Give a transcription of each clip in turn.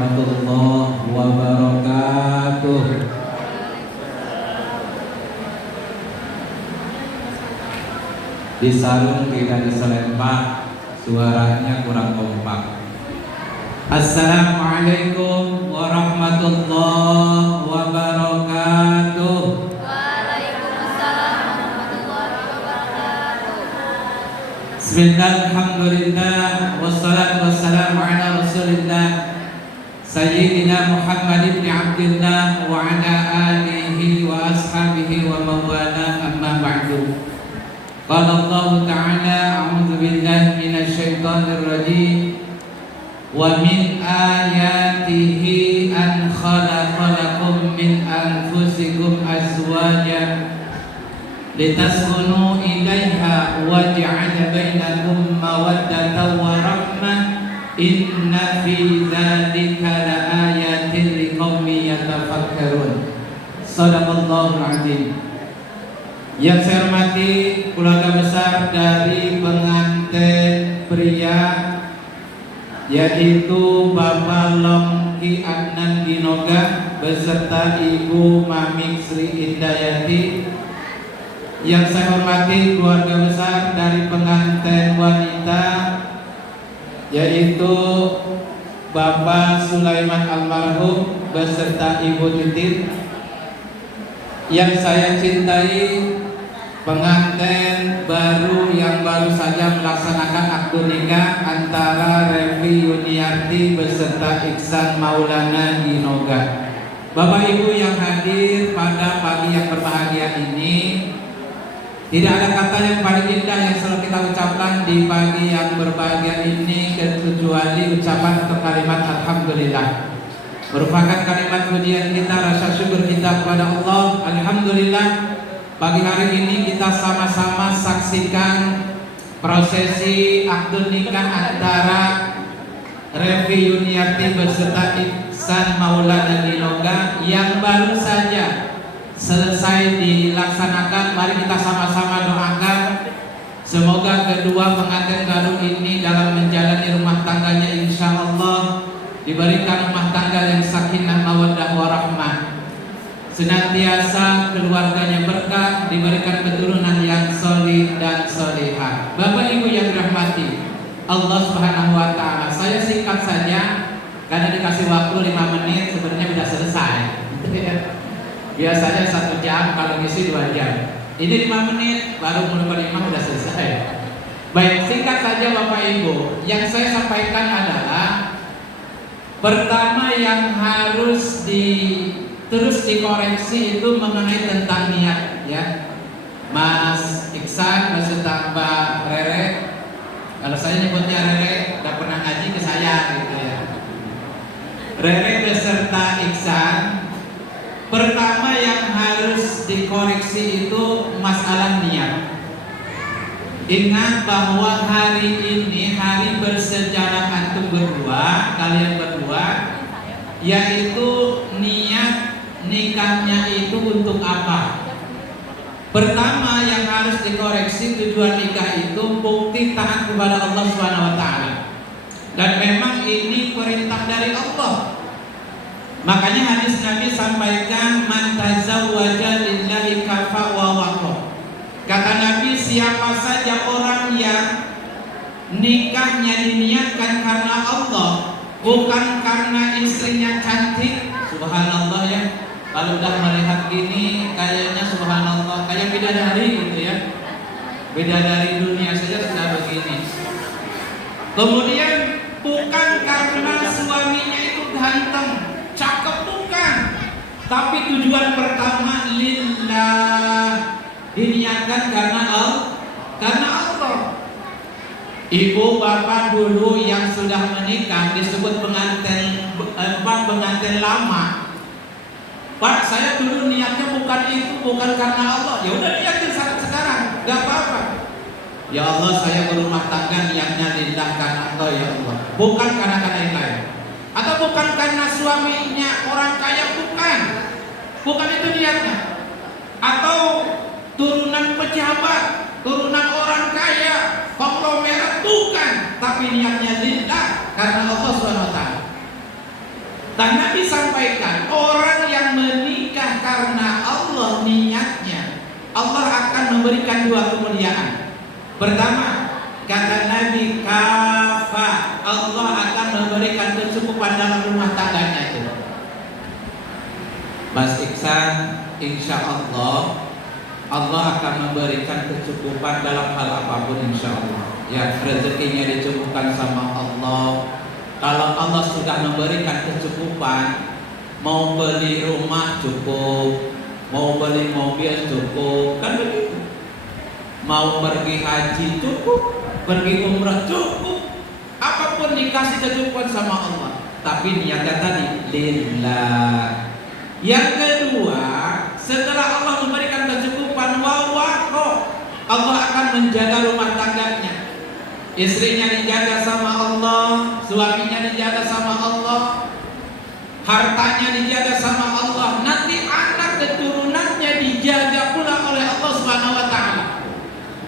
warahmatullahi wabarakatuh. Di sarung tidak diselempak, suaranya kurang kompak. Assalamualaikum warahmatullahi wabarakatuh. Waalaikumsalam warahmatullahi wabarakatuh. Bismillah, alhamdulillah, wassalatu wassalamu ala rasulillah Sayyidina Muhammad ibn Abdillah wa ala alihi wa ashabihi wa mawala, amma ba'du. Qala Allah ta'ala, a'udzu billahi minasy syaithanir rajim. Wa min ayatihi an khalaqa lakum min anfusikum azwajan litaskunu ilaiha wa ja'ala bainakum mawaddatan wa rahmah inna fi dzalika laayatin liqaumin yatafakkarun. Shadaqallahul azim. Yang saya hormati keluarga besar dari pengantin pria, yaitu Bapak Longki Adnan Ginoga beserta Ibu Mamik Sri Indayati. Yang saya hormati keluarga besar dari pengantin wanita, yaitu Bapak Sulaiman almarhum beserta Ibu Titin. Yang saya cintai, pengantin baru yang baru saja melaksanakan akad nikah antara Revi Yuniarti beserta Iksan Maulana Ginoga. Bapak Ibu yang hadir pada pagi yang berbahagia ini, tidak ada kata yang paling indah yang selalu kita ucapkan di pagi yang berbahagia ini kecuali ucapan atau kalimat alhamdulillah. Merupakan kalimat pujian kita, rasa syukur kita kepada Allah. Alhamdulillah, pagi hari ini kita sama-sama saksikan prosesi akad nikah antara Revi Yuniarti beserta Iksan Maulana Ginoga yang baru saja selesai dilaksanakan. Mari kita sama-sama doakan semoga kedua pengantin baru ini dalam menjalani rumah tangganya insya Allah diberikan rumah tangga yang sakinah mawaddah warahmah, senantiasa keluarganya berkah, diberikan keturunan yang solih dan solihah. Bapak Ibu yang dirahmati Allah Subhanahu wa ta'ala, saya singkat saja karena dikasih waktu 5 menit, sebenarnya sudah selesai. Biasanya 1 jam, kalau ngisi 2 jam. Ini 5 menit, baru mulai 5 sudah selesai. Baik, singkat saja Bapak Ibu. Yang saya sampaikan adalah, pertama yang harus terus dikoreksi itu mengenai tentang niat, ya. Mas Iksan beserta Mbak Rere, kalau saya nyebutnya Rere, udah pernah ngaji ke saya gitu ya. Rere beserta Iksan, pertama yang harus dikoreksi itu masalah niat. Ingat bahwa hari ini hari bersejarah antum berdua, kalian berdua, yaitu niat nikahnya itu untuk apa? Pertama yang harus dikoreksi, tujuan nikah itu bukti taat kepada Allah Subhanahu wa ta'ala. Dan memang ini perintah dari Allah. Makanya hadis Nabi sampaikan, man tazawwaja lillahi kafa wa waqa. Kata Nabi, siapa saja orang yang nikahnya diniatkan karena Allah, bukan karena istrinya cantik, subhanallah ya. Kalau udah melihat gini, kayaknya subhanallah, kayak bidadari gitu ya. Bidadari dunia saja sudah begini. Kemudian bukan karena suaminya itu ganteng, cakep, bukan. Tapi tujuan pertama lillah, diniatkan karena Allah. Ibu bapak dulu yang sudah menikah disebut pengantin lama. Pak, saya dulu niatnya bukan itu, bukan karena Allah. Ya udah niatin sekarang, gak apa-apa. Ya Allah, saya berumah tangga niatnya lillah karena Allah ya Allah, bukan karena yang lain. Atau bukan karena suaminya orang kaya, bukan itu niatnya. Atau turunan pejabat, turunan orang kaya, konglomerat, bukan, tapi niatnya lillah karena Allah SWT. Dan Nabi sampaikan, orang yang menikah karena Allah niatnya, Allah akan memberikan 2 kemuliaan. Pertama, kata Nabi, kafa, Allah akan memberikan kecukupan dalam rumah tangganya itu. Mas Iksan, insya Allah akan memberikan kecukupan dalam hal apapun, insya Allah. Ya, rezekinya dicukupkan sama Allah. Kalau Allah sudah memberikan kecukupan, mau beli rumah cukup, mau beli mobil cukup, kan begitu. Mau pergi haji cukup, pergi umrah cukup, apapun dikasih kecukupan sama Allah. Tapi niatnya tadi lillah. Yang kedua, setelah Allah memberikan kecukupan, Allah akan menjaga rumah tangganya. Istrinya dijaga sama Allah, suaminya dijaga sama Allah, hartanya dijaga sama Allah. Nanti anak keturunannya dijaga pula oleh Allah Subhanahu wa taala.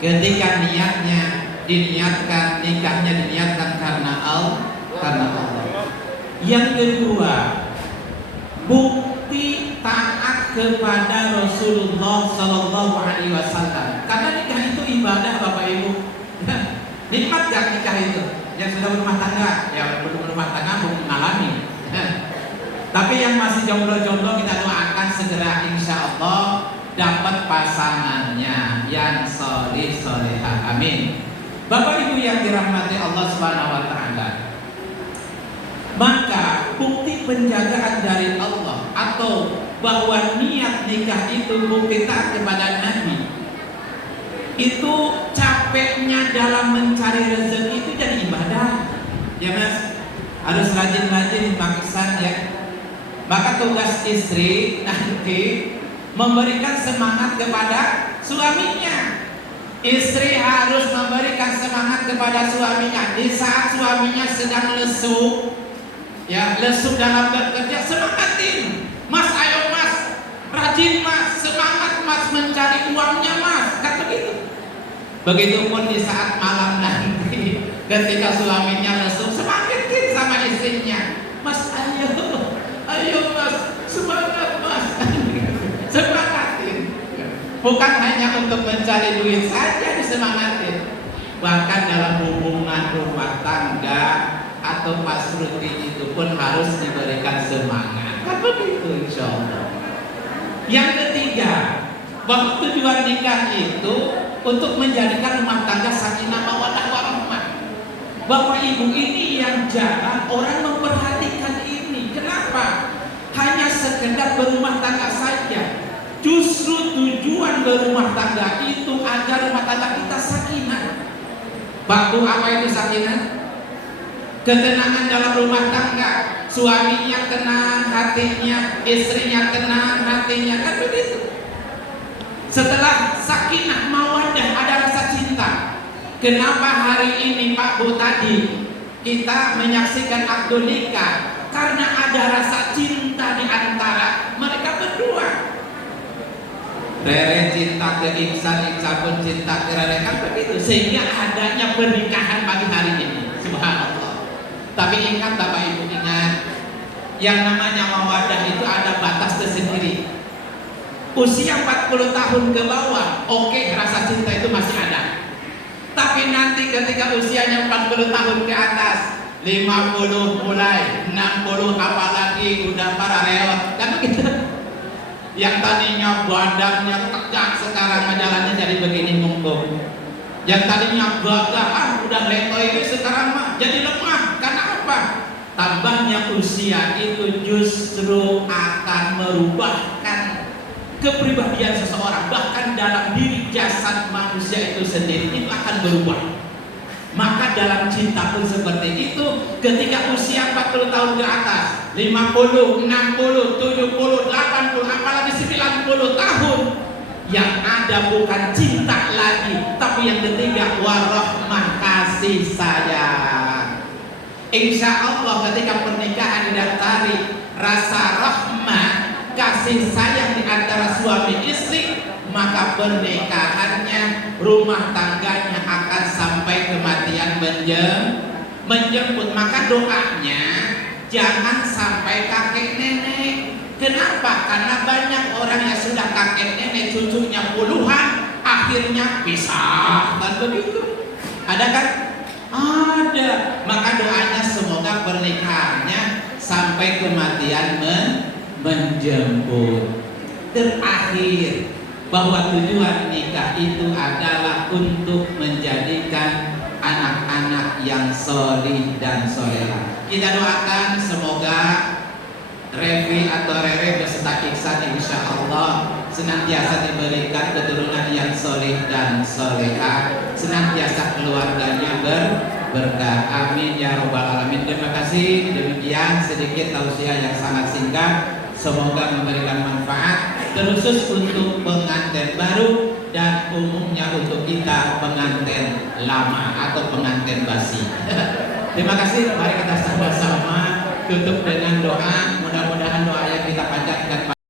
Ketika nikahnya diniatkan karena Allah. Yang kedua, bukti taat kepada Rasulullah Sallallahu Alaihi Wasallam. Karena nikah itu ibadah, Bapak Ibu. Nikmat gak nikah itu? Yang sudah berumah tangga, ya belum berumah tangga belum mengalami. Tapi yang masih jomblo-jomblo kita doakan segera insya Allah dapat pasangannya yang soleh solehah. Amin. Bapak Ibu yang dirahmati Allah Subhanahu Wa Taala. Maka bukti penjagaan dari Allah atau bahwa niat nikah itu bukti taat kepada Nabi, itu capeknya dalam mencari rezeki itu jadi ibadah, ya Mas. Harus rajin-rajin bangsan ya. Maka tugas istri nanti memberikan semangat kepada suaminya. Istri harus memberikan semangat kepada suaminya di saat suaminya sedang lesu. Ya, lesu dalam bekerja, semangatin. Mas, ayo Mas, rajin Mas, semangat Mas mencari uangnya Mas, kan begitu. Begitupun di saat malam nanti ketika suaminya lesu, semangatin sama istrinya. Mas, ayo Mas, semangat Mas. Semangatin. Bukan hanya untuk mencari duit saja disemangatin. Bahkan dalam hubungan rumah tangga atau pas rutin itu pun harus diberikan semangat. Kan begitu insya Allah. Yang ketiga, bahwa tujuan nikah itu untuk menjadikan rumah tangga sakinah mawaddah warahmah. Bapak Ibu, ini yang jarang orang memperhatikan ini. Kenapa? Hanya sekedar berumah tangga saja. Justru tujuan berumah tangga itu agar rumah tangga kita sakinah. Waktu apa itu sakinah? Ketenangan dalam rumah tangga. Suaminya tenang hatinya, istrinya tenang hatinya, kan begitu. Setelah sakinah mawaddah ada rasa cinta. Kenapa hari ini Pak Bu tadi kita menyaksikan akad nikah? Karena ada rasa cinta di antara mereka berdua. Rere cinta ke Iksan, Iksan pun cinta ke Rere, kan begitu. Sehingga adanya pernikahan pagi hari ini. Subhanallah. Tapi ingat Bapak Ibu, ingat, yang namanya mawaddah itu ada batas tersendiri. Usia 40 tahun ke bawah, oke, rasa cinta itu masih ada. Tapi nanti ketika usianya 40 tahun ke atas, 50 mulai, 60 apalagi udah para reot, kan begitu. Yang tadinya badannya tegak sekarang jalannya jadi begini mungkung. Yang tadinya gagah, udah leto ini sekarang mah jadi lemah. Karena apa? Tambahnya usia itu justru akan merubahkan kepribadian seseorang, bahkan dalam diri jasad manusia itu sendiri itu akan berubah. Maka dalam cinta pun seperti itu. Ketika usia 40 tahun ke atas, 50, 60, 70, 80, apalagi 90 tahun, yang ada bukan cinta lagi, tapi yang ketiga warahmah, kasih sayang. Insya Allah ketika pernikahan didasari rasa rahmah, kasih sayang di antara suami istri, maka pernikahannya, rumah tangganya akan sampai kematian menjemput. Maka doanya jangan sampai kakek nenek cucunya puluhan, akhirnya pisah. Kan begitu? Ada kan? Ada. Maka doanya semoga pernikahannya sampai kematian menjemput. Terakhir, bahwa tujuan nikah itu adalah untuk menjadikan anak-anak yang solih dan soleha. Kita doakan semoga Revi atau Rere beserta Iksan insya Allah senantiasa diberikan keturunan yang solih dan soleha, senantiasa keluarganya berkah. Amin ya robbal alamin. Terima kasih. Demikian sedikit tausiah yang sangat singkat. Semoga memberikan manfaat terkhusus untuk pengantin baru dan umumnya untuk kita pengantin lama atau pengantin basi. Terima kasih. Mari kita sama-sama tutup dengan doa.